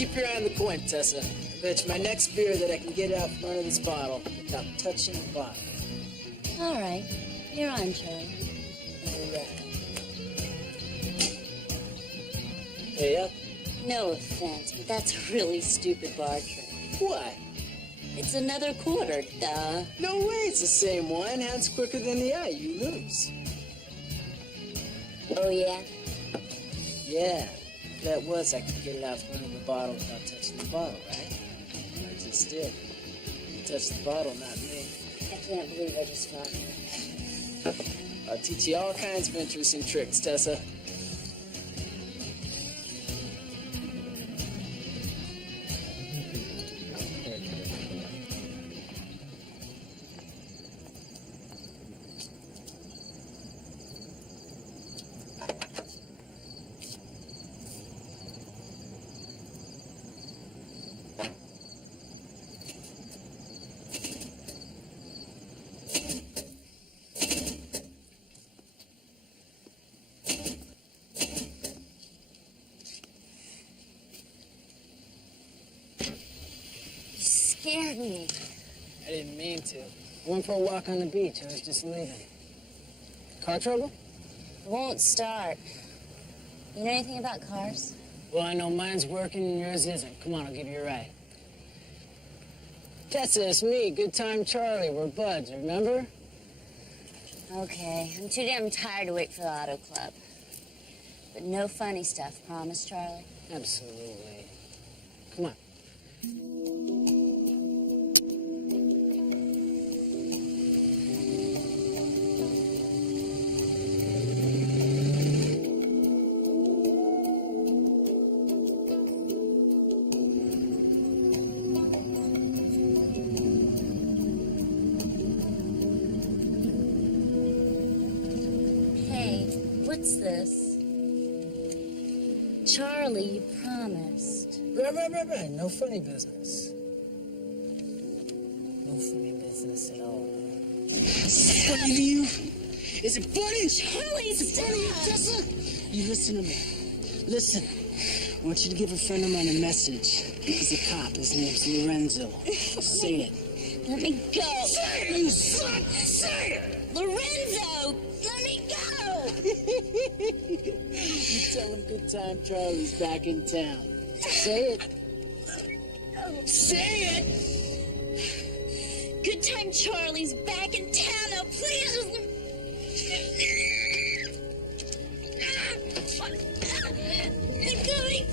keep your eye on the coin, Tessa. I bet you my next beer that I can get out front of this bottle without touching the bottle. All right. You're on, Charlie. All right. Hey, up. No offense, but that's a really stupid bar trick. What? It's another quarter, duh. No way, it's the same one. Hands quicker than the eye. You lose. Oh, yeah? Yeah. If that was, I could get it out front of the bottle without touching the bottle, right? I just did. You touched the bottle, not me. I can't believe I just fought you. I'll teach you all kinds of interesting tricks, Tessa. Scared me. I didn't mean to. I went for a walk on the beach. I was just leaving. Car trouble? It won't start. You know anything about cars? Well, I know mine's working and yours isn't. Come on, I'll give you a ride. Tessa, it's me, Good Time Charlie. We're buds, remember? Okay, I'm too damn tired to wait for the auto club. But no funny stuff, promise, Charlie? Absolutely. Come on. What's this? Charlie, you promised. Right. No funny business. No funny business at all. Is it funny to you? Is it funny? Charlie, is it funny, Tessa? You listen to me. Listen. I want you to give a friend of mine a message. He's a cop. His name's Lorenzo. Say it. Let me go. Say it, you son! Say it! Lorenzo! Let me go! You tell him Good Time Charlie's back in town. Say it. Say it! Good Time Charlie's back in town now, please! I'm going!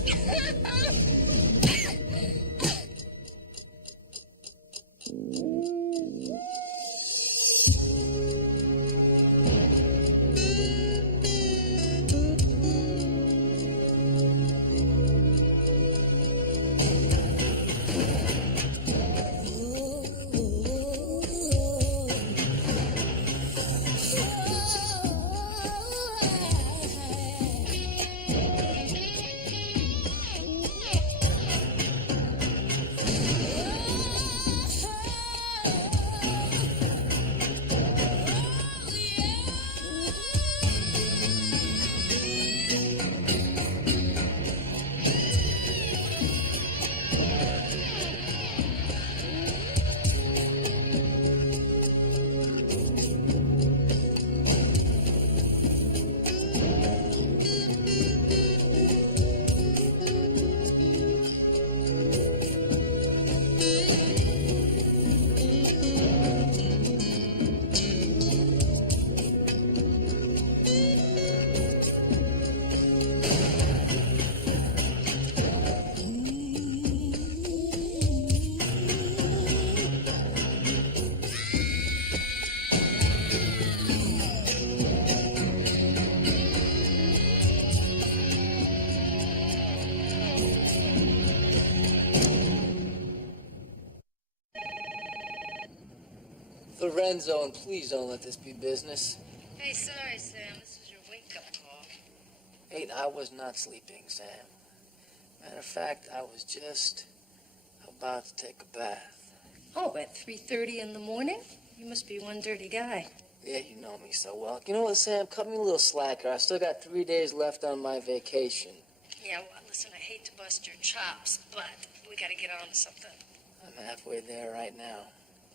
Lorenzo, and please don't let this be business. Hey, sorry, Sam. This is your wake-up call. Hey, I was not sleeping, Sam. Matter of fact, I was just about to take a bath. Oh, at 3:30 in the morning? You must be one dirty guy. Yeah, you know me so well. You know what, Sam? Cut me a little slacker. I still got 3 days left on my vacation. Yeah, well, listen, I hate to bust your chops, but we gotta get on to something. I'm halfway there right now.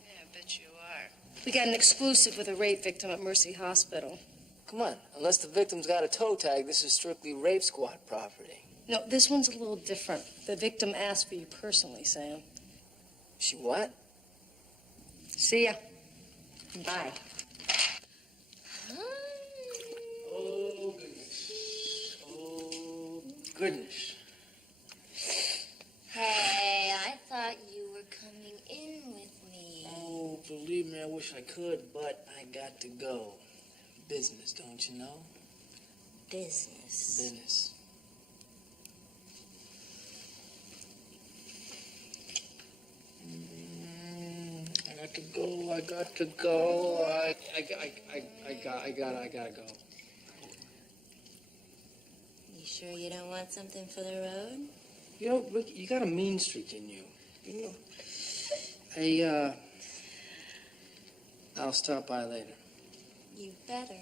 Yeah, I bet you are. We got an exclusive with a rape victim at Mercy Hospital. Come on, unless the victim's got a toe tag, this is strictly rape squad property. No, this one's a little different. The victim asked for you personally, Sam. She what? See ya. Bye. Oh, goodness. Oh, goodness. Hey, I thought you were coming in with me. Oh, believe me, I wish I could, but I got to go. Business, don't you know? Business. Business. I got to go. I gotta go. You sure you don't want something for the road? You know, Rick, you got a mean streak in you. You know, I'll stop by later. You better.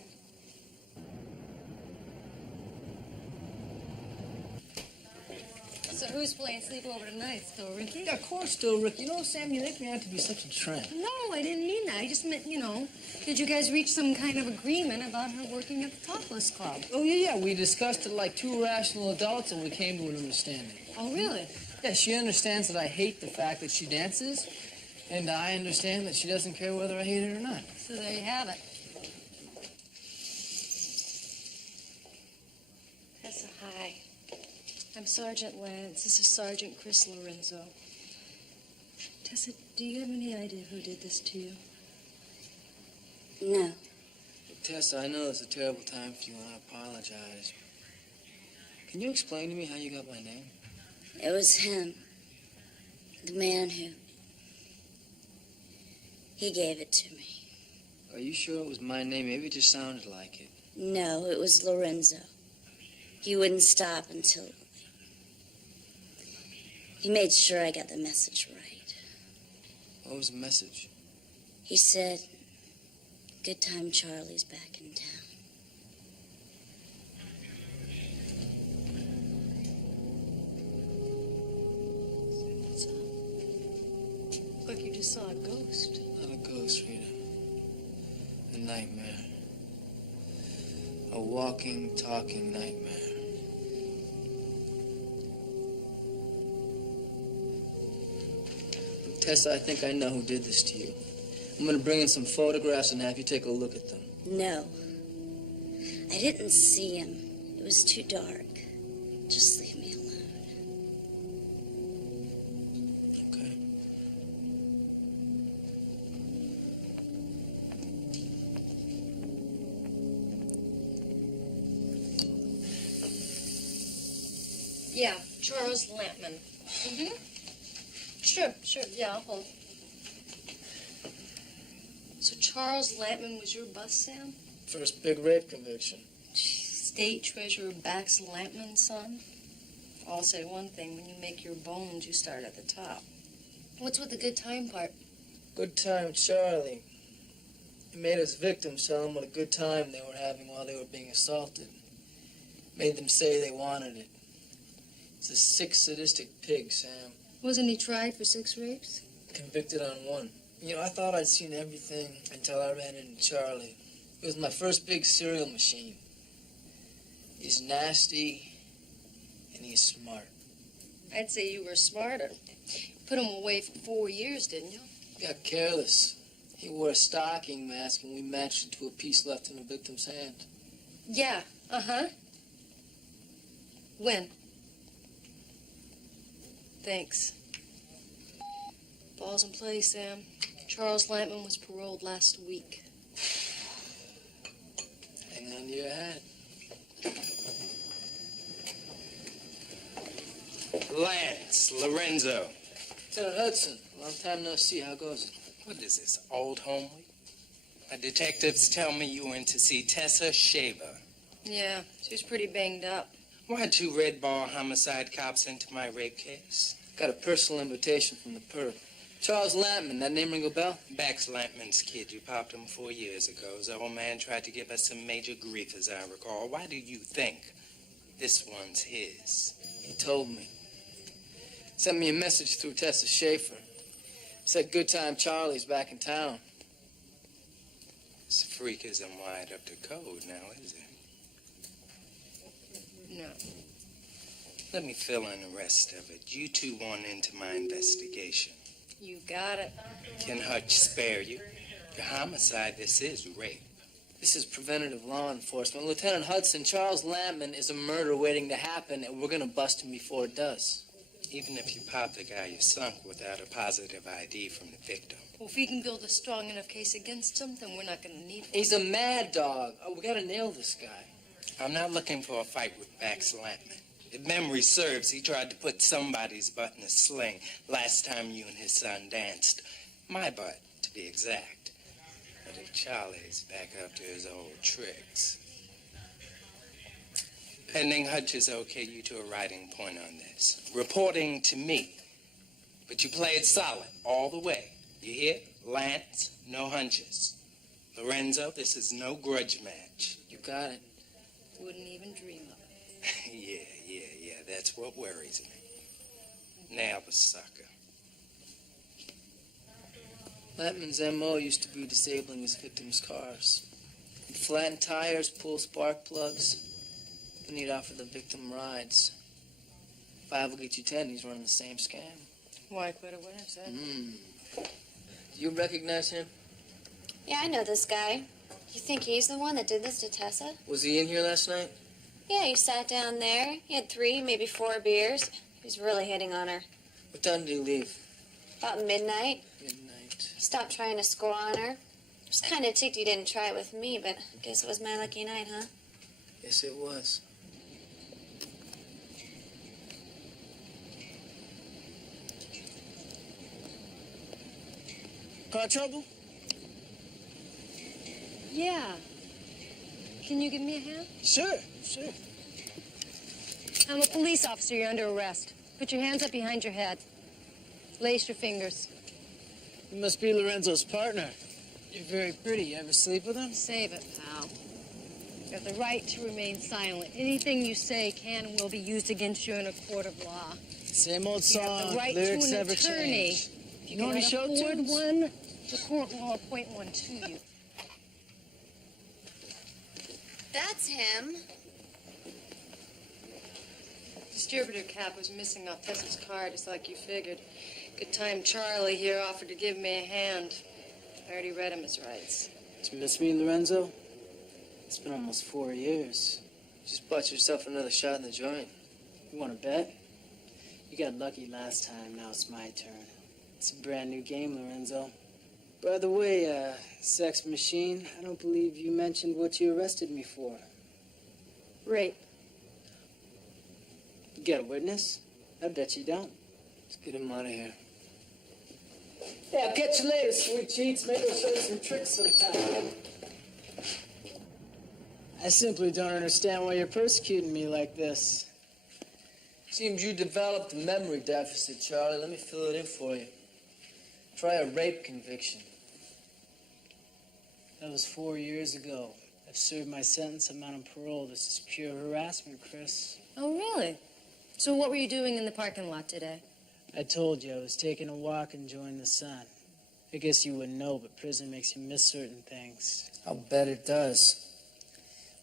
So who's playing sleepover tonight? Still Ricky? Yeah, of course, still, Rick. You know, Sam, you make me out to be such a tramp. No, I didn't mean that. I just meant, did you guys reach some kind of agreement about her working at the Topless Club? Oh, yeah. We discussed it like two rational adults, and we came to an understanding. Oh, really? Yeah, she understands that I hate the fact that she dances, and I understand that she doesn't care whether I hate it or not. So there you have it. Tessa, hi. I'm Sergeant Lance. This is Sergeant Chris Lorenzo. Tessa, do you have any idea who did this to you? No. Tessa, I know it's a terrible time for you, and I apologize. Can you explain to me how you got my name? It was him. The man who... He gave it to me. Are you sure it was my name? Maybe it just sounded like it. No, it was Lorenzo. He wouldn't stop until... He made sure I got the message right. What was the message? He said, "Good time Charlie's back in town." What's up? Look like you just saw a ghost. Not a ghost, Rita. A nightmare. A walking, talking nightmare. Tessa, I think I know who did this to you. I'm going to bring in some photographs and have you take a look at them. No. I didn't see him. It was too dark. Just leave me alone. Okay. Yeah, Charles Lampman. Mm-hmm. Sure, yeah, I'll hold. So Charles Lampman was your bus, Sam? First big rape conviction. State Treasurer Bax Lampman's son? I'll say one thing, when you make your bones, you start at the top. What's with the good time part? Good time, Charlie. He made his victims tell him what a good time they were having while they were being assaulted. Made them say they wanted it. He's a sick, sadistic pig, Sam. Wasn't he tried for 6 rapes? Convicted on 1. You know, I thought I'd seen everything until I ran into Charlie. It was my first big cereal machine. He's nasty, and he's smart. I'd say you were smarter. Put him away for 4 years, didn't you? He got careless. He wore a stocking mask, and we matched it to a piece left in the victim's hand. Yeah, uh-huh. When? Thanks. Ball's in play, Sam. Charles Lampman was paroled last week. Hang on to your hat. Lance, Lorenzo. Lieutenant Hudson, long time no see. How goes it? What is this, old home week? My detectives tell me you went to see Tessa Shaver. Yeah, she was pretty banged up. Why 2 red ball homicide cops into my rape case? Got a personal invitation from the perp. Charles Lampman, that name ring a bell? Bax Lampman's kid. You popped him 4 years ago. His old man tried to give us some major grief, as I recall. Why do you think? This one's his. He told me. Sent me a message through Tessa Schaefer. Said Good Time Charlie's back in town. This freak isn't wide up to code now, is it? No. Let me fill in the rest of it. You two want into my investigation. You got it. Can Hutch spare you? The homicide, this is rape. This is preventative law enforcement. Lieutenant Hudson, Charles Lampman is a murder waiting to happen, and we're gonna bust him before it does. Even if you pop the guy you sunk without a positive ID from the victim. Well, if we can build a strong enough case against him, then we're not going to need one. He's a mad dog. Oh, we gotta nail this guy. I'm not looking for a fight with Bax Lampman. If memory serves, he tried to put somebody's butt in a sling last time you and his son danced. My butt, to be exact. But if Charlie's back up to his old tricks. Pending Hutch is okay, you two are riding point on this. Reporting to me. But you play it solid all the way. You hear? Lance, no hunches. Lorenzo, this is no grudge match. You got it. Wouldn't even dream of it. Yeah, that's what worries me. Nail the sucker. Lampman's M.O. used to be disabling his victims' cars. He'd flatten tires, pull spark plugs, then he'd offer the victim rides. 5 will get you 10, he's running the same scam. Why quit a winner, son? Do you recognize him? Yeah, I know this guy. You think he's the one that did this to Tessa? Was he in here last night? Yeah, he sat down there. He had 3, maybe 4 beers. He was really hitting on her. What time did he leave? About midnight. Midnight. He stopped trying to score on her. I was kind of ticked he didn't try it with me, but I guess it was my lucky night, huh? Yes, it was. Car trouble? Yeah. Can you give me a hand? Sure. I'm a police officer. You're under arrest. Put your hands up behind your head. Lace your fingers. You must be Lorenzo's partner. You're very pretty. You ever sleep with him? Save it, pal. You have the right to remain silent. Anything you say can and will be used against you in a court of law. Same old You have song. the right Lyrics to an never attorney. change. If you know any cannot show afford tunes? one, the court will appoint one to you. That's him. Distributor cap was missing off Tessa's car, just like you figured. Good time Charlie here offered to give me a hand. I already read him his rights. Do you miss me, Lorenzo? It's been almost 4 years. Just bought yourself another shot in the joint. You want to bet? You got lucky last time, now it's my turn. It's a brand new game, Lorenzo. By the way, sex machine, I don't believe you mentioned what you arrested me for. Rape. You got a witness? I bet you don't. Let's get him out of here. Yeah, I'll catch you later, sweet cheeks. Maybe I'll show you some tricks sometime. I simply don't understand why you're persecuting me like this. Seems you developed a memory deficit, Charlie. Let me fill it in for you. Try a rape conviction. That was 4 years ago. I've served my sentence. I'm out on parole. This is pure harassment, Chris. Oh, really? So what were you doing in the parking lot today? I told you I was taking a walk enjoying the sun. I guess you wouldn't know, but prison makes you miss certain things. I'll bet it does.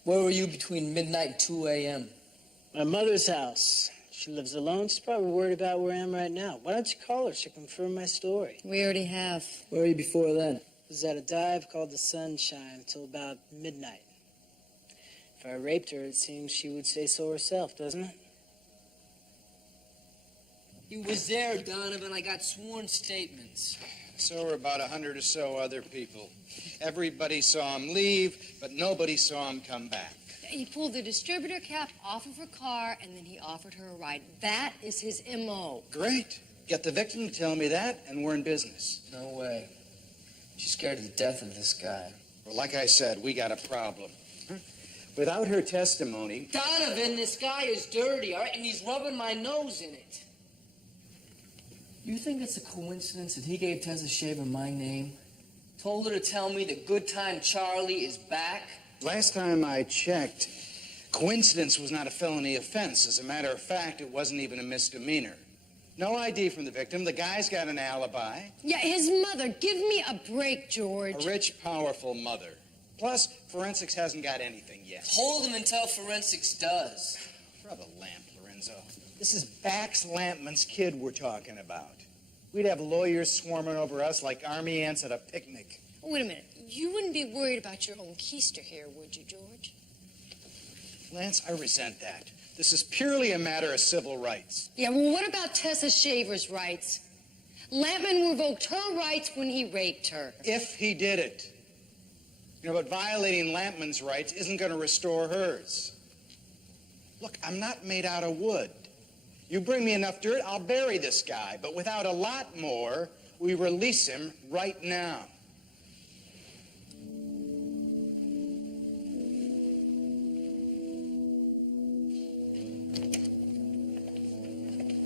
Where were you between midnight and 2 a.m.? My mother's house. She lives alone. She's probably worried about where I am right now. Why don't you call her? She'll confirm my story. We already have. Where were you before then? I was at a dive called the Sunshine until about midnight. If I raped her, it seems she would say so herself, doesn't it? You was there, Donovan. I got sworn statements. So were about 100 or so other people. Everybody saw him leave, but nobody saw him come back. He pulled the distributor cap off of her car, and then he offered her a ride. That is his M.O. Great. Get the victim to tell me that, and we're in business. No way. She's scared to death of this guy. Well, like I said, we got a problem. Without her testimony... Donovan, this guy is dirty, all right? And he's rubbing my nose in it. You think it's a coincidence that he gave Tessa Shaver my name? Told her to tell me that Good Time Charlie is back? Last time I checked, Coincidence was not a felony offense. As a matter of fact, it wasn't even a misdemeanor. No ID from the victim. The guy's got an alibi. Yeah, his mother. Give me a break, George. A rich, powerful mother. Plus, forensics hasn't got anything yet. Hold him until forensics does. Brother Lamp, Lorenzo. This is Bax Lampman's kid we're talking about. We'd have lawyers swarming over us like army ants at a picnic. Oh, wait a minute. You wouldn't be worried about your own keister here, would you, George? Lance, I resent that. This is purely a matter of civil rights. Yeah, well, what about Tessa Shaver's rights? Lampman revoked her rights when he raped her. If he did it. You know, but violating Lampman's rights isn't going to restore hers. Look, I'm not made out of wood. You bring me enough dirt, I'll bury this guy. But without a lot more, we release him right now.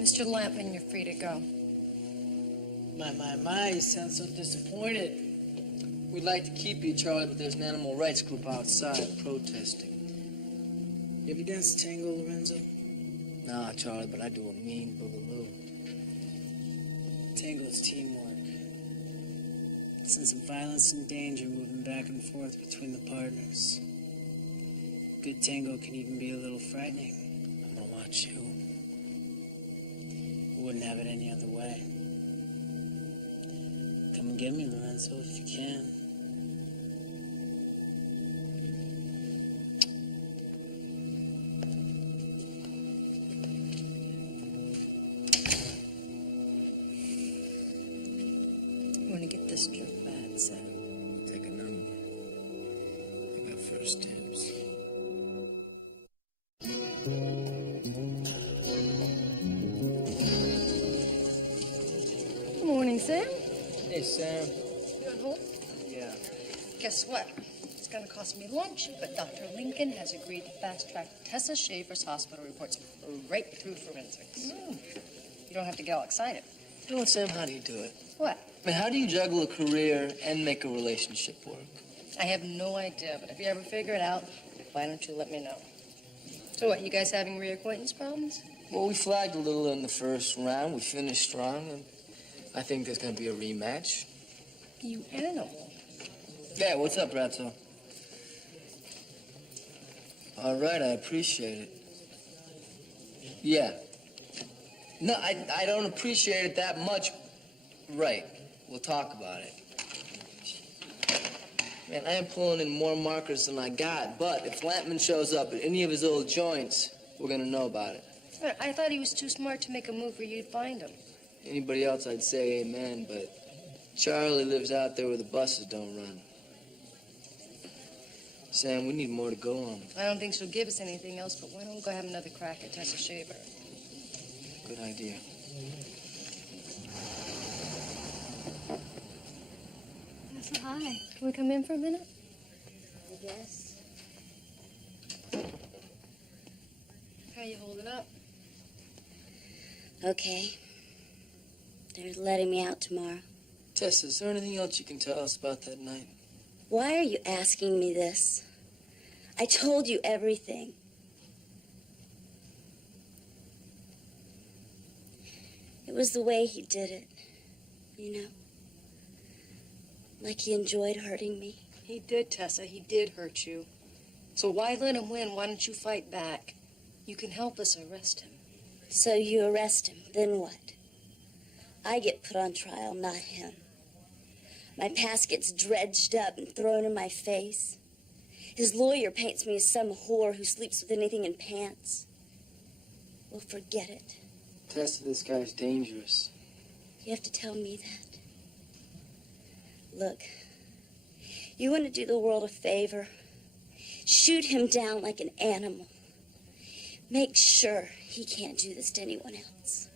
Mr. Lampman, you're free to go. My, you sound so disappointed. We'd like to keep you, Charlie, but there's an animal rights group outside protesting. You ever dance tango, Lorenzo? Nah, Charlie, but I do a mean boogaloo. Tango's teamwork. Sense of violence and danger moving back and forth between the partners. Good tango can even be a little frightening. I'm gonna watch you. Wouldn't have it any other way. Come and get me, Lorenzo, if you can. You want to get this trip bad, Sam? Take a number. I got first dibs. Good morning, Sam. Hey, Sam. You at home? Yeah. Guess what? It's going to cost me lunch, but Dr. Lincoln has agreed to fast-track Tessa Shaver's hospital reports right through forensics. You don't have to get all excited. You know what, Sam? How do you do it? What? I mean, how do you juggle a career and make a relationship work? I have no idea, but if you ever figure it out, why don't you let me know? So what, you guys having reacquaintance problems? Well, we flagged a little in the first round. We finished strong, and I think there's going to be a rematch. You animal. Yeah, what's up, Ratso? All right, I appreciate it. Yeah. No, I don't appreciate it that much. Right. We'll talk about it. Man, I am pulling in more markers than I got, but if Lampman shows up at any of his old joints, we're going to know about it. I thought he was too smart to make a move where you'd find him. Anybody else, I'd say amen, but Charlie lives out there where the buses don't run. Sam, we need more to go on. I don't think she'll give us anything else, but why don't we go have another crack at Tessa Shaver? Good idea. So hi. Can we come in for a minute? Yes. How you holding up? Okay. They're letting me out tomorrow. Tessa, is there anything else you can tell us about that night? Why are you asking me this? I told you everything. It was the way he did it, you know? Like he enjoyed hurting me. He did, Tessa. He did hurt you. So why let him win? Why don't you fight back? You can help us arrest him. So you arrest him, then what? I get put on trial, not him. My past gets dredged up and thrown in my face. His lawyer paints me as some whore who sleeps with anything in pants. Well, forget it. Tessa, this guy's dangerous. You have to tell me that. Look, you want to do the world a favor? Shoot him down like an animal. Make sure he can't do this to anyone else.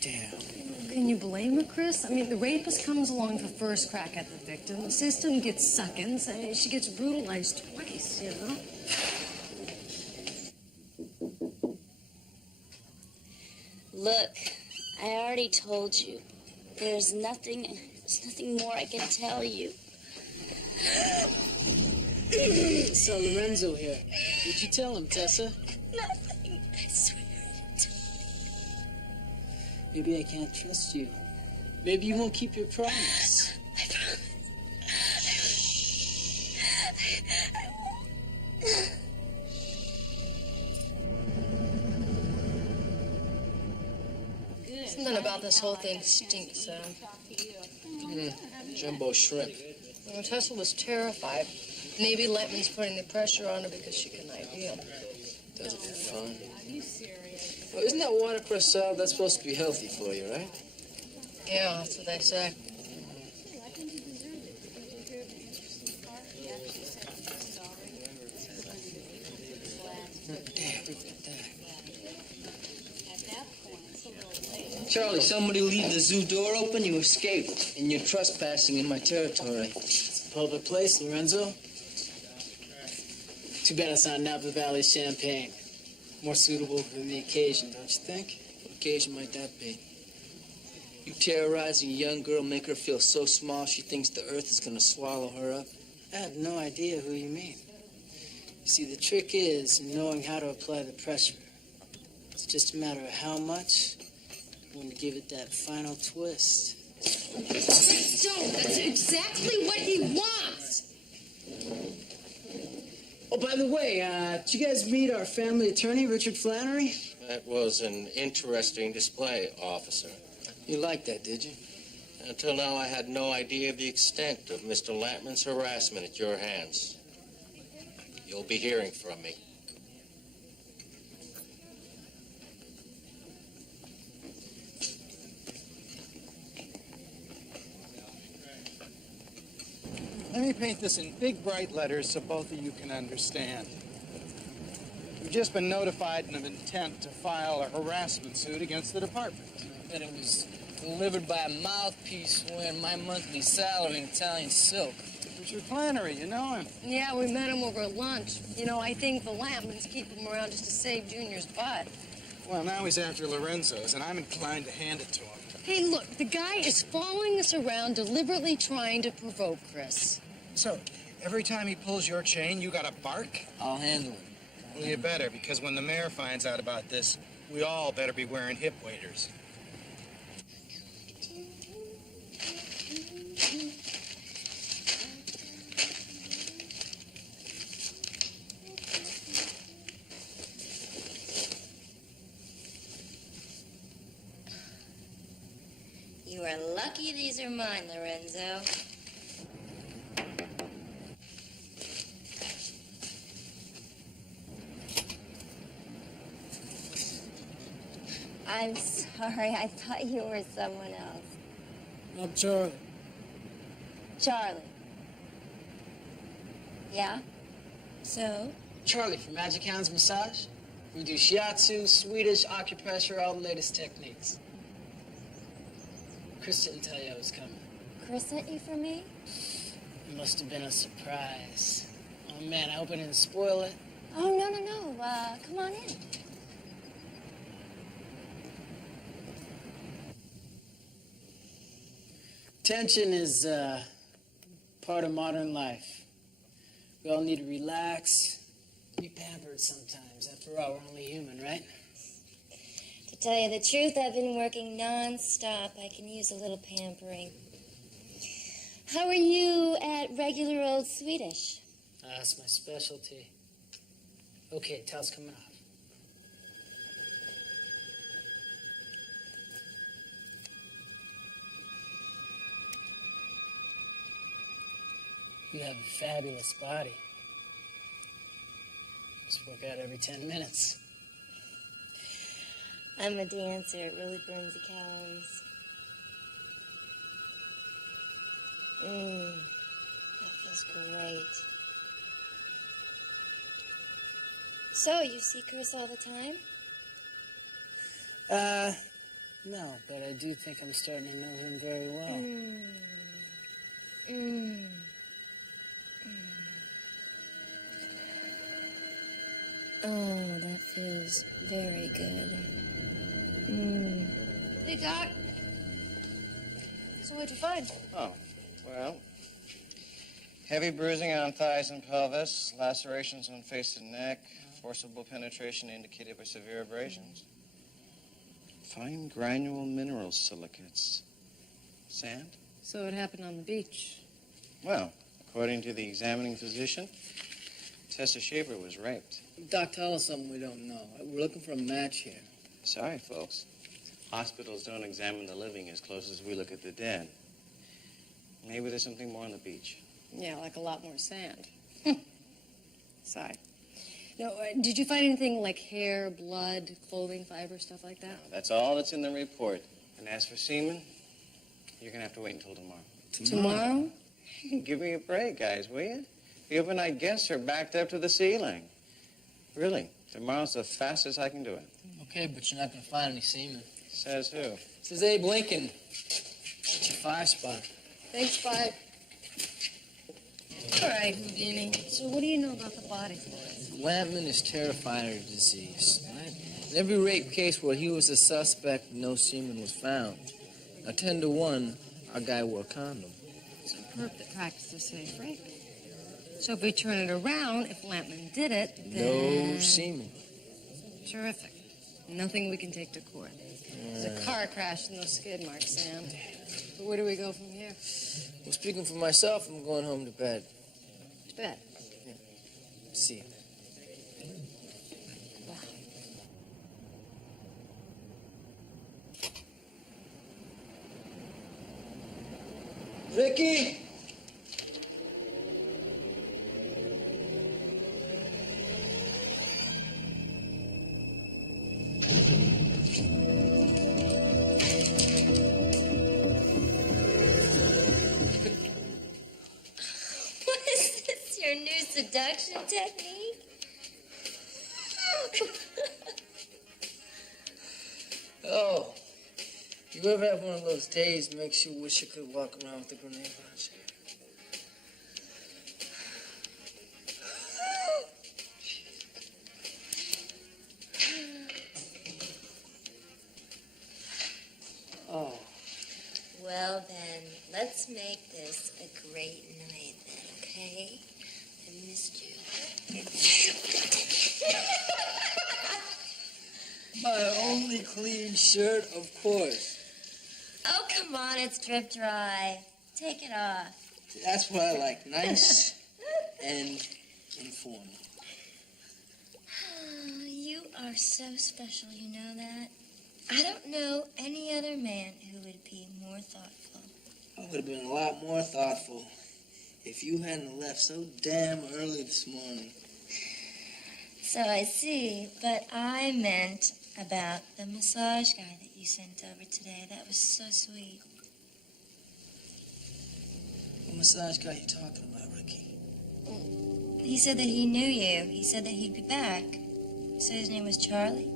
Damn. Can you blame her, Chris? I mean, the rapist comes along for first crack at the victim. The system gets seconds, and she gets brutalized twice, you know? Look, I already told you. There's nothing more I can tell you. So Lorenzo here. What'd you tell him, Tessa? Nothing. I swear I didn't tell Maybe I can't trust you. Maybe you won't keep your promise. I promise. Something about this whole thing stinks, Sam. Jumbo shrimp. Well, Tessa was terrified. Maybe Letman's putting the pressure on her because she can ID him. Does it for fun. Well, isn't that watercress salad? That's supposed to be healthy for you, right? Yeah, that's what they say. Charlie, somebody leave the zoo door open, you escaped, and you're trespassing in my territory. It's a public place, Lorenzo. Too bad it's not Napa Valley champagne. More suitable for the occasion, don't you think? What occasion might that be? You terrorizing a young girl, make her feel so small she thinks the earth is gonna swallow her up? I have no idea who you mean. You see, the trick is knowing how to apply the pressure. It's just a matter of how much, when to give it that final twist. Don't. That's exactly what he wants. Oh, by the way, did you guys meet our family attorney, Richard Flannery? That was an interesting display, officer. You liked that, did you? Until now, I had no idea of the extent of Mr. Lampman's harassment at your hands. You'll be hearing from me. Let me paint this in big, bright letters so both of you can understand. You've just been notified of intent to file a harassment suit against the department. That it was delivered by a mouthpiece wearing my monthly salary in Italian silk. Richard Flannery, you know him. Yeah, we met him over at lunch. You know, I think the Lampmans keep him around just to save Junior's butt. Well, now he's after Lorenzo's, and I'm inclined to hand it to him. Hey, look, the guy is following us around, deliberately trying to provoke Chris. So, every time he pulls your chain, you gotta bark? I'll handle it. Well, you better, because when the mayor finds out about this, we all better be wearing hip waders. You are lucky these are mine, Lorenzo. I'm sorry. I thought you were someone else. I'm Charlie. Charlie. Yeah? So? Charlie from Magic Hands Massage. We do shiatsu, Swedish, acupressure, all the latest techniques. Chris didn't tell you I was coming. Chris sent you for me? It must have been a surprise. Oh, man, I hope I didn't spoil it. Oh, no. Come on in. Tension is part of modern life. We all need to relax, be pampered sometimes. After all, we're only human, right? To tell you the truth, I've been working non-stop. I can use a little pampering. How are you at regular old Swedish? That's my specialty. Okay, towel's coming off. You have a fabulous body. Just work out every 10 minutes. I'm a dancer. It really burns the calories. That feels great. So, you see Chris all the time? No, but I do think I'm starting to know him very well. Oh, that feels very good. Hey, Doc. So what'd you find? Oh, well, Heavy bruising on thighs and pelvis, lacerations on face and neck, forcible penetration indicated by severe abrasions. Fine granule mineral silicates. Sand? So it happened on the beach. Well, according to the examining physician, Tessa Shaver was raped. Doc, tell us something we don't know. We're looking for a match here. Sorry, folks. Hospitals don't examine the living as close as we look at the dead. Maybe there's something more on the beach. Yeah, like a lot more sand. Sorry. No, did you find anything like hair, blood, clothing, fiber, stuff like that? That's all that's in the report. And as for semen, you're going to have to wait until tomorrow. Tomorrow? Give me a break, guys, will you? The overnight guests are backed up to the ceiling. Really, tomorrow's the fastest I can do it. Okay, but you're not going to find any semen. Says who? Says Abe Lincoln. It's your 5 spot. Thanks, bye. All right, Houdini. So what do you know about the body? Lampman is terrified of the disease, right? In every rape case where he was a suspect, no semen was found. Now, 10 to 1, our guy wore a condom. It's a perp that practices safe rape. So if we turn it around, if Lampman did it, then... No semen. Terrific. Nothing we can take to court. There's a car crash and those skid marks, Sam. But where do we go from here? Well, speaking for myself, I'm going home to bed. To bed. See you. Ricky? What is this, your new seduction technique? Oh, you ever have one of those days makes you wish you could walk around with a grenade launcher? Oh. Well, then, let's make this a great night, then, okay? I missed you. My only clean shirt, of course. Oh, come on, it's drip dry. Take it off. That's what I like, nice and informal. Oh, you are so special, you know that? I don't know any other man who would be more thoughtful. I would have been a lot more thoughtful if you hadn't left so damn early this morning. So I see, but I meant about the massage guy that you sent over today. That was so sweet. What massage guy you talking about, Ricky? He said that he knew you. He said that he'd be back. He said his name was Charlie.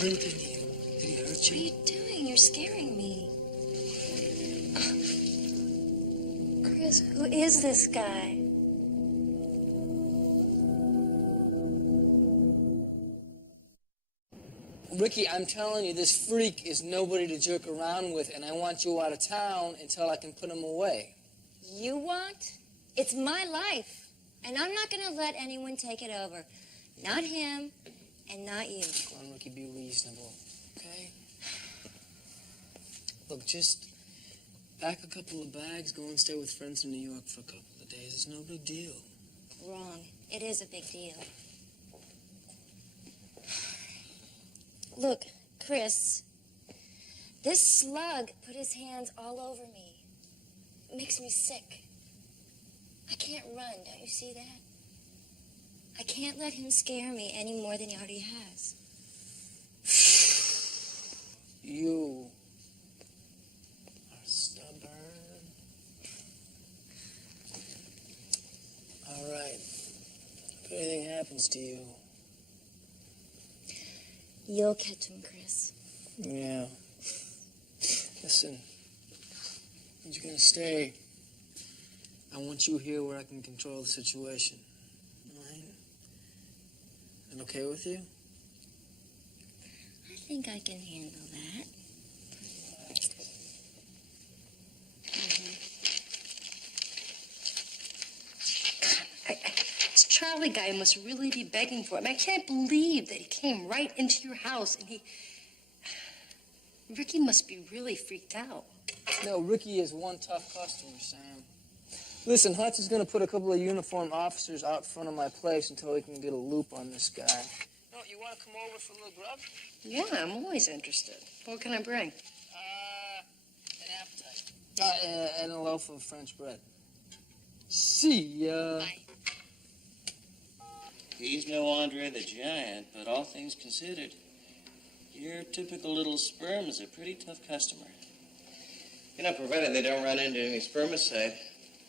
Where did he hurt What are you? you doing? You're scaring me. Chris, who is this guy? Ricky, I'm telling you, this freak is nobody to jerk around with, and I want you out of town until I can put him away. You want? It's my life. And I'm not going to let anyone take it over. Not him, and not you. Come on, Ricky, be reasonable, okay? Look, just pack a couple of bags, go and stay with friends in New York for a couple of days. It's no big deal. Wrong. It is a big deal. Look, Chris, this slug put his hands all over me. It makes me sick. I can't run, don't you see that? I can't let him scare me any more than he already has. You are stubborn. All right. If anything happens to you, You'll catch him, Chris. yeah. Listen, you're gonna stay. I want you here where I can control the situation. All right? That okay with you? I think I can handle that. Sally guy must really be begging for it. I mean, I can't believe that he came right into your house and he... Ricky must be really freaked out. No, Ricky is one tough customer, Sam. Listen, Hutch is going to put a couple of uniformed officers out front of my place until we can get a loop on this guy. No, you want to come over for a little grub? Yeah, I'm always interested. What can I bring? An appetite. And a loaf of French bread. See ya. Bye. He's no Andre the Giant, but all things considered, your typical little sperm is a pretty tough customer. You know, provided they don't run into any spermicide,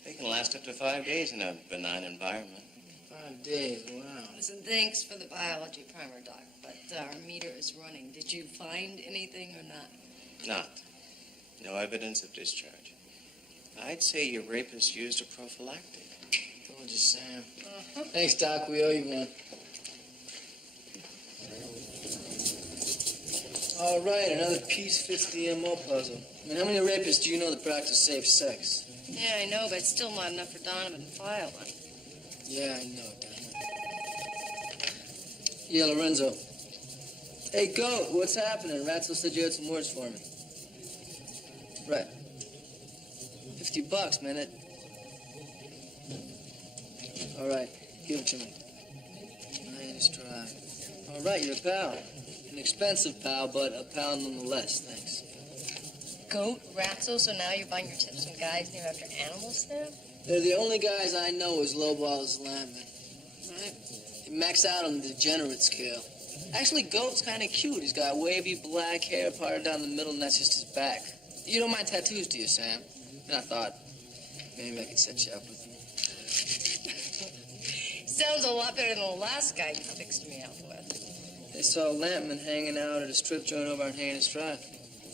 they can last up to 5 days in a benign environment. 5 days, wow. Listen, thanks for the biology primer, Doc, but our meter is running. Did you find anything or not? Not. No evidence of discharge. I'd say your rapist used a prophylactic. Told you, Sam. Thanks, Doc. We owe you one. All right, another piece fits the MO puzzle. I mean, how many rapists do you know that practice safe sex? Yeah, I know, but it's still not enough for Donovan to file one. Yeah, I know, Donovan. Yeah, Lorenzo. Hey, Goat, what's happening? Ratzel said you had some words for me. Right. $50, man. All right, give it to me. Nice try. All right, you're a pal. An expensive pal, but a pal nonetheless. Thanks. Goat, Ratzo, so now you're buying your tips from guys named after animals there? They're the only guys I know as lowball as Landman. Right? They max out on the degenerate scale. Actually, Goat's kind of cute. He's got wavy black hair parted down the middle, and that's just his back. You don't mind tattoos, do you, Sam? And I thought maybe I could set you up with them. Sounds a lot better than the last guy you fixed me up with. They saw Lampman hanging out at a strip joint over on Haynes Drive.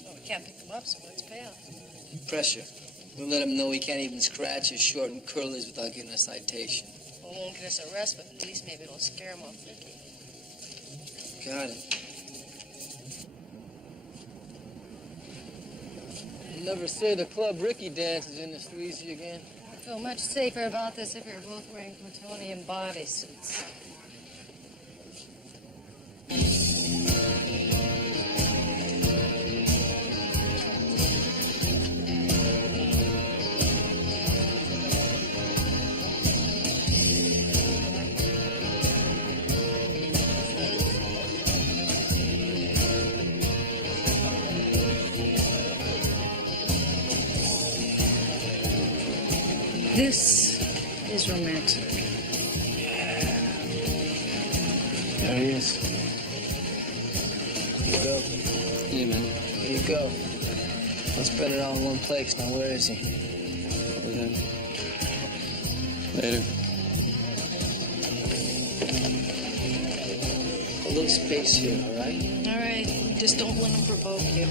Well, we can't pick him up, so let's pay off. Pressure. We'll let him know he can't even scratch his short and curlies without getting a citation. Well, it won't get us arrested, but at least maybe it'll scare him off Ricky. Got it. You never say the club Ricky dances in the sleazy again. I feel much safer about this if we were both wearing plutonium bodysuits. This is romantic. There he is. Here you go. Yeah, man. Here you go. Let's spend it all in one place. Now, where is he? Later. A little space here, all right? All right, just don't let him provoke you.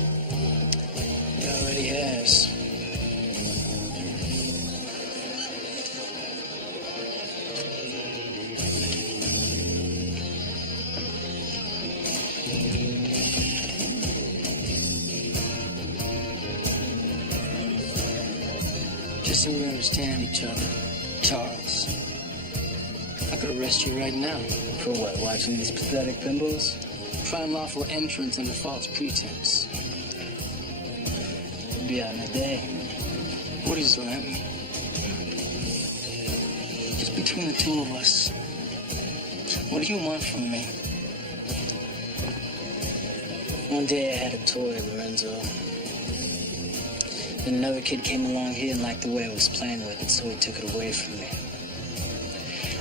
He already has. Just so we understand each other, Charles, I could arrest you right now. For what, watching these pathetic pimples? For unlawful entrance under false pretense. We'll be out in a day. What does that mean? Just between the two of us, what do you want from me? One day I had a toy, Lorenzo. Then another kid came along, he didn't like the way I was playing with it, so he took it away from me.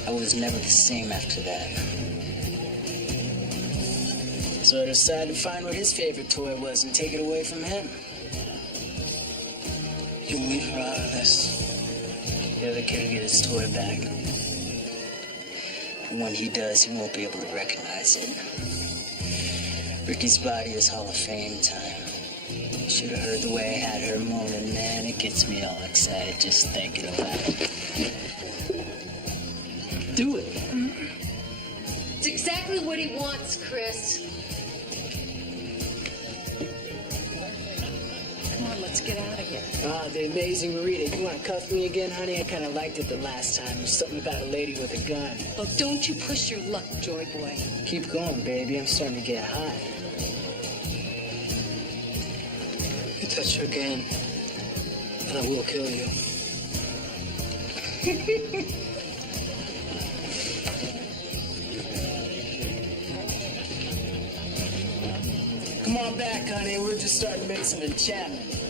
I was never the same after that. So I decided to find what his favorite toy was and take it away from him. You leave her out of this. The other kid will get his toy back. And when he does, he won't be able to recognize it. Ricky's body is Hall of Fame time. You should have heard the way I had her moaning, man. It gets me all excited just thinking about it. Do it. It's exactly what he wants, Chris. Come on, let's get out of here. Ah, the amazing Rita. You want to cuff me again, honey? I kind of liked it the last time. There's something about a lady with a gun. Look, don't you push your luck, Joy Boy. Keep going, baby. I'm starting to get high. You touch her again, and I will kill you. Come on back, honey. We're just starting to make some enchantment.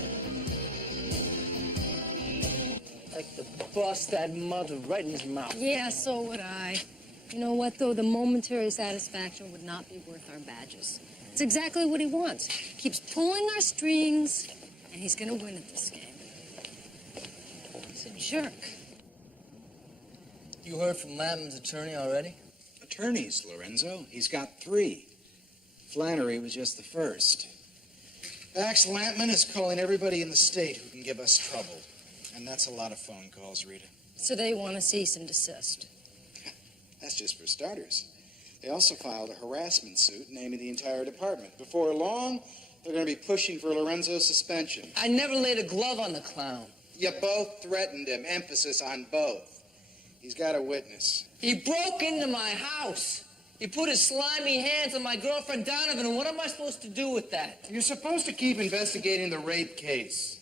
Like to bust that mother right in his mouth. Yeah, so would I. You know what, though? The momentary satisfaction would not be worth our badges. It's exactly what he wants. Keeps pulling our strings, and he's gonna win at this game. He's a jerk. You heard from Lampman's attorney already? Attorneys, Lorenzo. He's got 3. Flannery was just the first. Max Lampman is calling everybody in the state who can give us trouble. And that's a lot of phone calls, Rita. So they want to cease and desist. That's just for starters. They also filed a harassment suit naming the entire department. Before long, they're going to be pushing for Lorenzo's suspension. I never laid a glove on the clown. You both threatened him. Emphasis on both. He's got a witness. He broke into my house. He put his slimy hands on my girlfriend Donovan, and what am I supposed to do with that? You're supposed to keep investigating the rape case.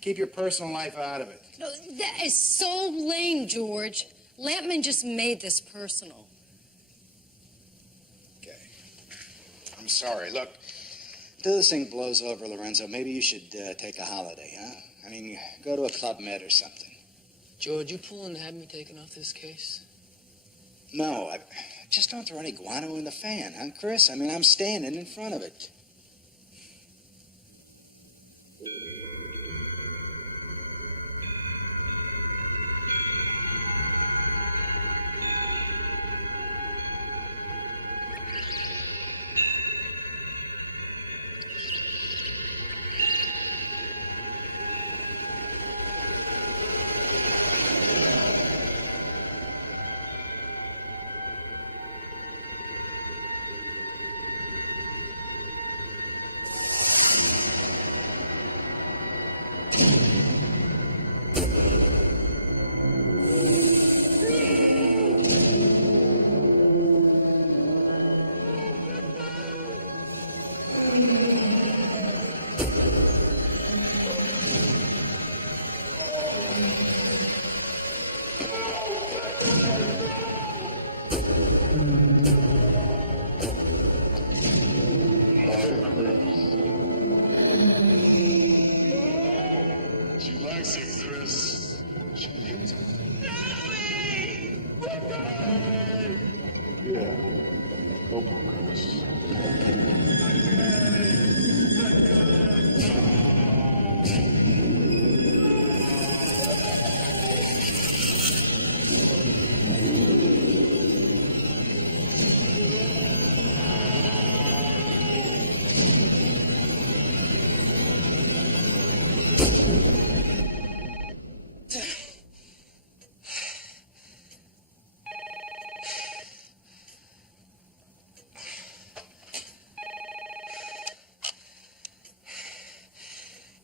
Keep your personal life out of it. No, that is so lame, George. Lampman just made this personal. Okay. I'm sorry. Look, until this thing blows over, Lorenzo, maybe you should take a holiday, huh? I mean, go to a Club Med or something. George, you pulling to have me taken off this case? No, just don't throw any guano in the fan, huh, Chris? I mean, I'm standing in front of it.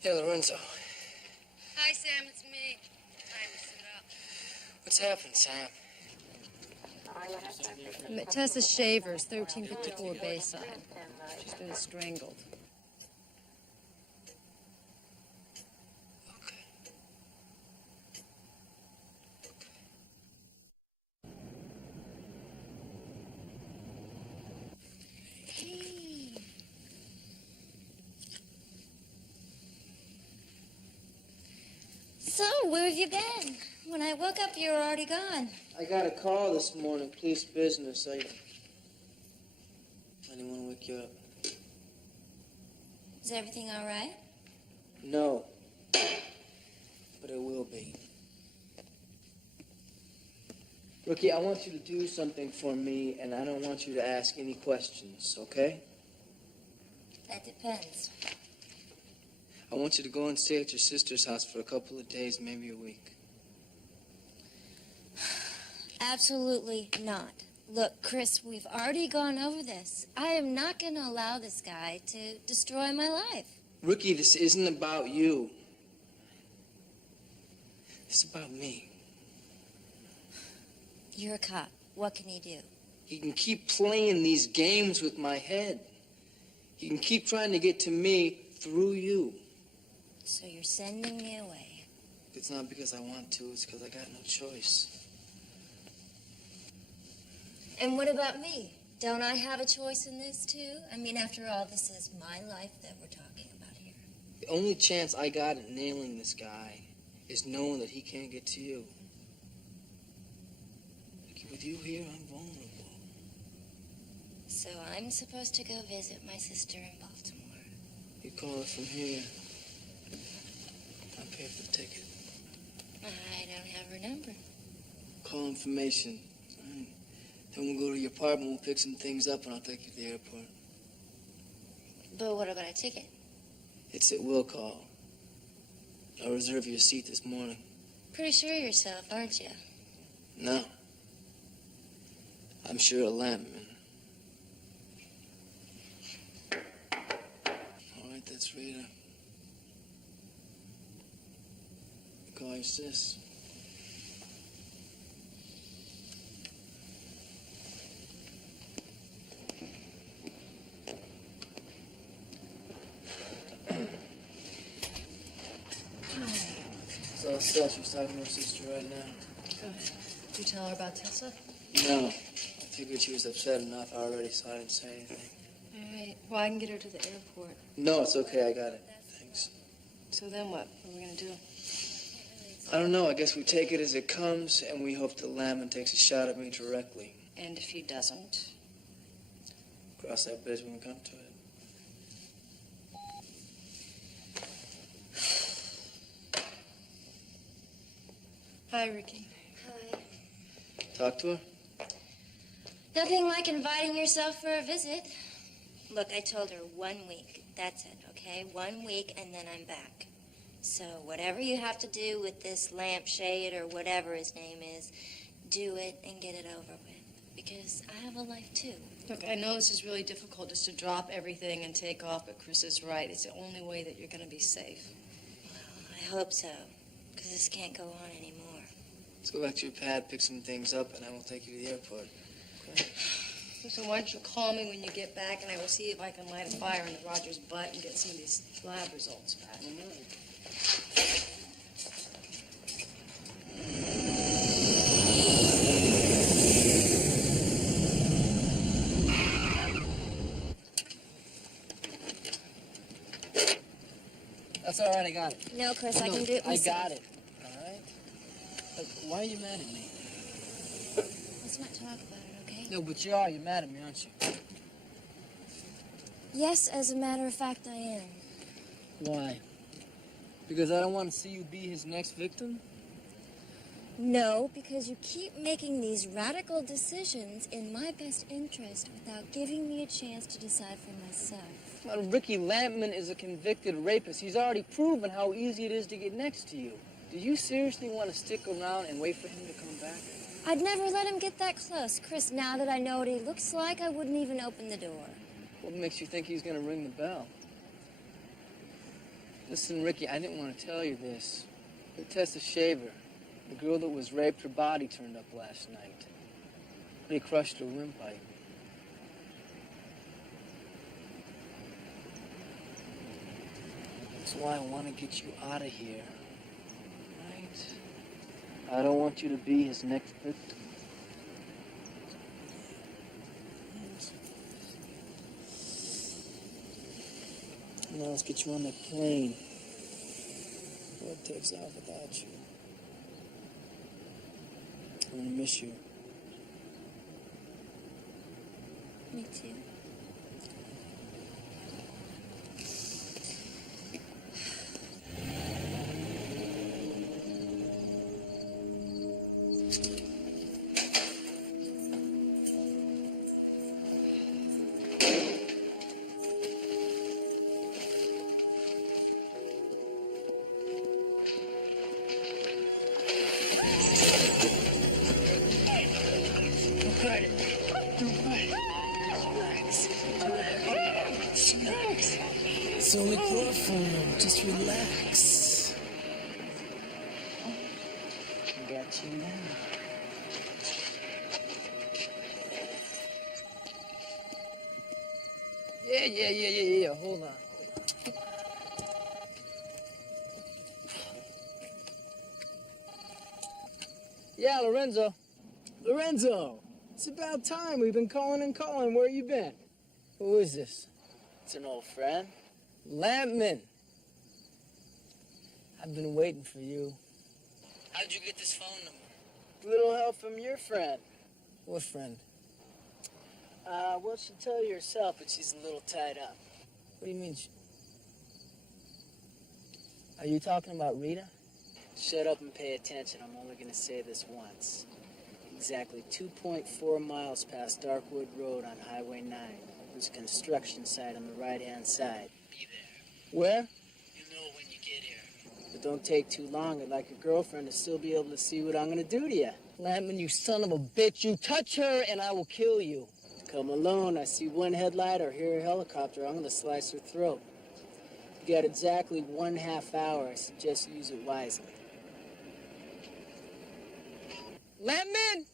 Hey, Lorenzo. Hi, Sam, it's me. Time to sit up. What's happened, Sam? I'm at Tessa Shaver's, 1354 Bayside. She's been strangled. So, where have you been? When I woke up, you were already gone. I got a call this morning, police business. I didn't want to wake you up. Is everything all right? No, but it will be. Rookie, I want you to do something for me, and I don't want you to ask any questions, okay? That depends. I want you to go and stay at your sister's house for a couple of days, maybe a week. Absolutely not. Look, Chris, we've already gone over this. I am not going to allow this guy to destroy my life. Rookie, this isn't about you. It's about me. You're a cop. What can he do? He can keep playing these games with my head. He can keep trying to get to me through you. So you're sending me away. It's not because I want to, it's because I got no choice. And what about me? Don't I have a choice in this, too? I mean, after all, this is my life that we're talking about here. The only chance I got at nailing this guy is knowing that he can't get to you. With you here, I'm vulnerable. So I'm supposed to go visit my sister in Baltimore. You call it from here. I'll pay for the ticket. I don't have her number. Call information. Right. Then we'll go to your apartment, we'll pick some things up, and I'll take you to the airport. But what about a ticket? It's at will call. I'll reserve you a seat this morning. Pretty sure of yourself, aren't you? No. I'm sure a lampman. All right, that's Rita. Call your sis. So, Seth, she's talking to her sister right now. Go ahead. Did you tell her about Tessa? No. I figured she was upset enough already, so I didn't say anything. All right. Well, I can get her to the airport. No, it's okay. I got it. Thanks. So then what? What are we going to do? I don't know. I guess we take it as it comes, and we hope the Lamb takes a shot at me directly. And if he doesn't? Cross that bridge when we come to it. Hi, Ricky. Hi. Talk to her? Nothing like inviting yourself for a visit. Look, I told her 1 week. That's it, okay? 1 week, and then I'm back. So whatever you have to do with this lampshade or whatever his name is, do it and get it over with. Because I have a life, too. Look, I know this is really difficult just to drop everything and take off, but Chris is right. It's the only way that you're going to be safe. Well, I hope so. Because this can't go on anymore. Let's go back to your pad, pick some things up, and I will take you to the airport. Okay? So why don't you call me when you get back, and I will see if I can light a fire in Roger's butt and get some of these lab results back. That's all right, I got it. No, Chris, I can do it myself. I got it, all right? Look, why are you mad at me? Let's not talk about it, okay? No, but you are. You're mad at me, aren't you? Yes, as a matter of fact, I am. Why? Because I don't want to see you be his next victim? No, because you keep making these radical decisions in my best interest without giving me a chance to decide for myself. Well, Ricky Lampman is a convicted rapist. He's already proven how easy it is to get next to you. Do you seriously want to stick around and wait for him to come back? I'd never let him get that close. Chris, now that I know what he looks like, I wouldn't even open the door. What makes you think he's going to ring the bell? Listen, Ricky, I didn't want to tell you this, but Tessa Shaver, the girl that was raped, her body turned up last night. They crushed her windpipe. That's why I want to get you out of here. Right? I don't want you to be his next victim. Now let's get you on that plane. Before it takes off without you. I'm gonna miss you. Me too. It's only chloroform. Just relax. Got you now. Yeah. Hold on. Yeah, Lorenzo. Lorenzo! It's about time. We've been calling and calling. Where you been? Who is this? It's an old friend. Lampman. I've been waiting for you. How'd you get this phone number? Little help from your friend. What friend? Well, she'll tell you herself, but she's a little tied up. What do you mean? Are you talking about Rita? Shut up and pay attention. I'm only going to say this once. Exactly 2.4 miles past Darkwood Road on Highway 9. There's a construction site on the right-hand side. Be there. Where? You'll know when you get here. But don't take too long. I'd like your girlfriend to still be able to see what I'm going to do to you. Lampman, you son of a bitch. You touch her and I will kill you. Come alone. I see one headlight or hear a helicopter. I'm going to slice her throat. You got exactly 1/2 hour. I suggest you use it wisely. Lampman!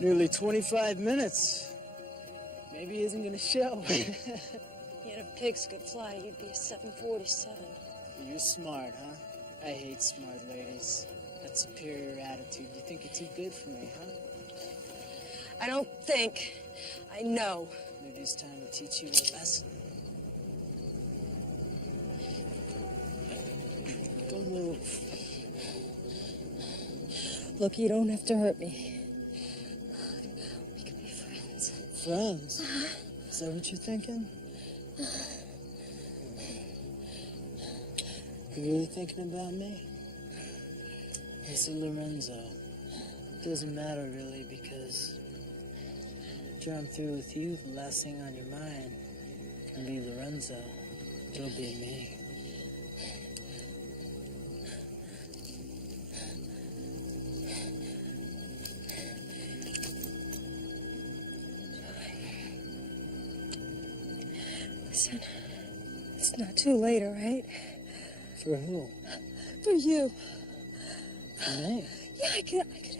Nearly 25 minutes. Maybe he isn't gonna show. Yet if pigs could fly, you'd be a 747. You're smart, huh? I hate smart ladies. That superior attitude. You think you're too good for me, huh? I don't think. I know. Maybe it's time to teach you a lesson. Don't move. Look, you don't have to hurt me. We can be friends. Friends? Is that what you're thinking? You really thinking about me? Listen, Lorenzo, it doesn't matter really because after I'm through with you, the last thing on your mind can be Lorenzo. It'll be me. Listen, it's not too late, all right? For who? For you. For me? Yeah, I could help you.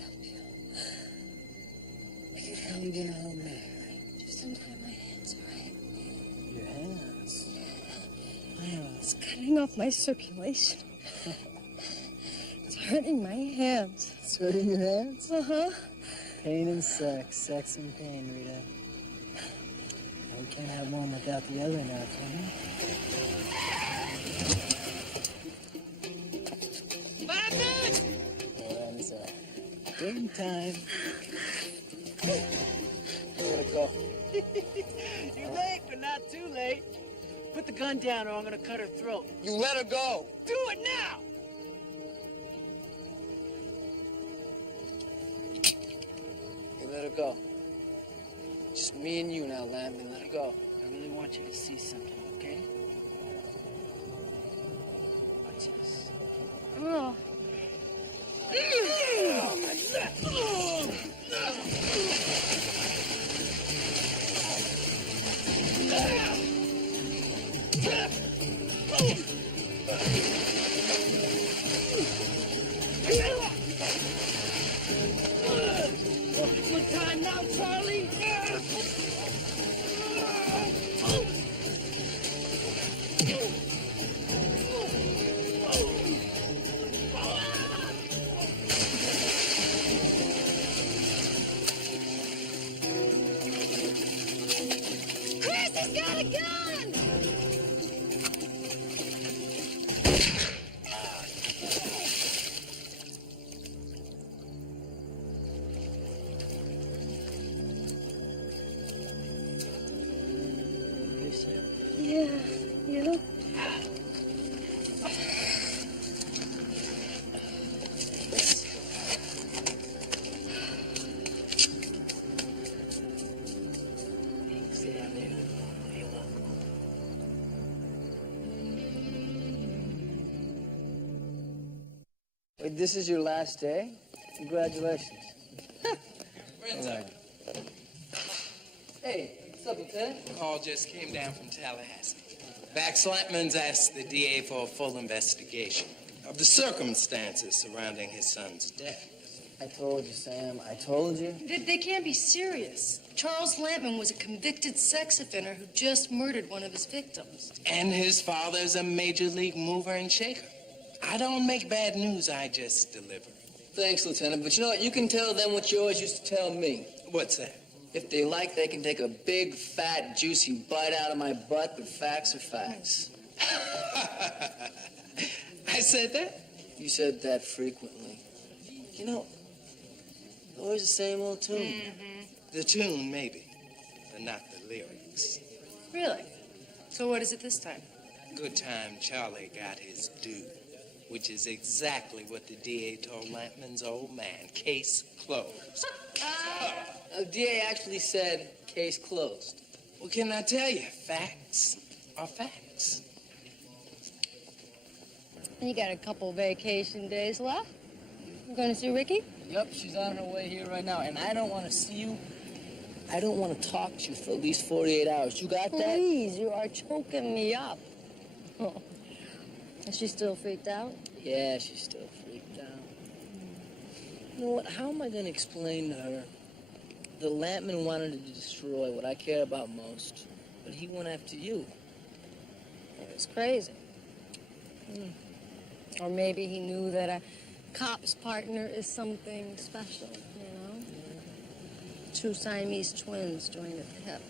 How are you gonna help me? Just untie my hands, all right? Your hands? Oh. It's cutting off my circulation. It's hurting my hands. It's hurting your hands? Uh-huh. Pain and sex. Sex and pain, Rita. We can't have one without the other now, can we? Lorenzo. Game time. Gotta go. You're late, but not too late. Put the gun down or I'm gonna cut her throat. You let her go. Do it now! You let her go. Just me and you now, Lampman. Let her go. I really want you to see something, okay? Watch this. Oh. Good time now, Charlie. this is your last day? Congratulations. Renzo, Hey, what's up, Lieutenant? call just came down from Tallahassee. Vax Lampman's asked the DA for a full investigation of the circumstances surrounding his son's death. I told you, Sam. I told you. They can't be serious. Charles Lampman was a convicted sex offender who just murdered one of his victims. And his father's a major league mover and shaker. I don't make bad news, I just deliver. Thanks, Lieutenant. But you know what? You can tell them what you always used to tell me. What's that? If they like, they can take a big, fat, juicy bite out of my butt, but facts are facts. I said that? You said that frequently. You know, always the same old tune. Mm-hmm. The tune, maybe, but not the lyrics. Really? So what is it this time? Good time Charlie got his due, which is exactly what the DA told Lampman's old man. Case closed. The DA actually said, case closed. What can I tell you? Facts are facts. You got a couple vacation days left. You going to see Ricky? Yep, she's on her way here right now, and I don't want to see you. I don't want to talk to you for at least 48 hours. You got that? Please, you are choking me up. Oh. Is she still freaked out? Yeah, she's still freaked out. You know what? How am I going to explain to her that Lampman wanted to destroy what I care about most, but he went after you? It's crazy. Or maybe he knew that a cop's partner is something special, you know? Two Siamese twins joined at the hip.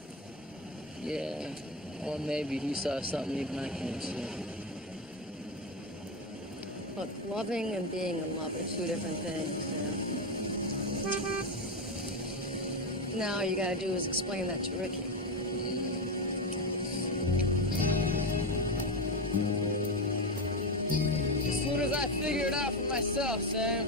Yeah, or maybe he saw something even I can't see. Look, loving and being in love are two different things, you know? Now all you gotta do is explain that to Ricky. As soon as I figure it out for myself, Sam.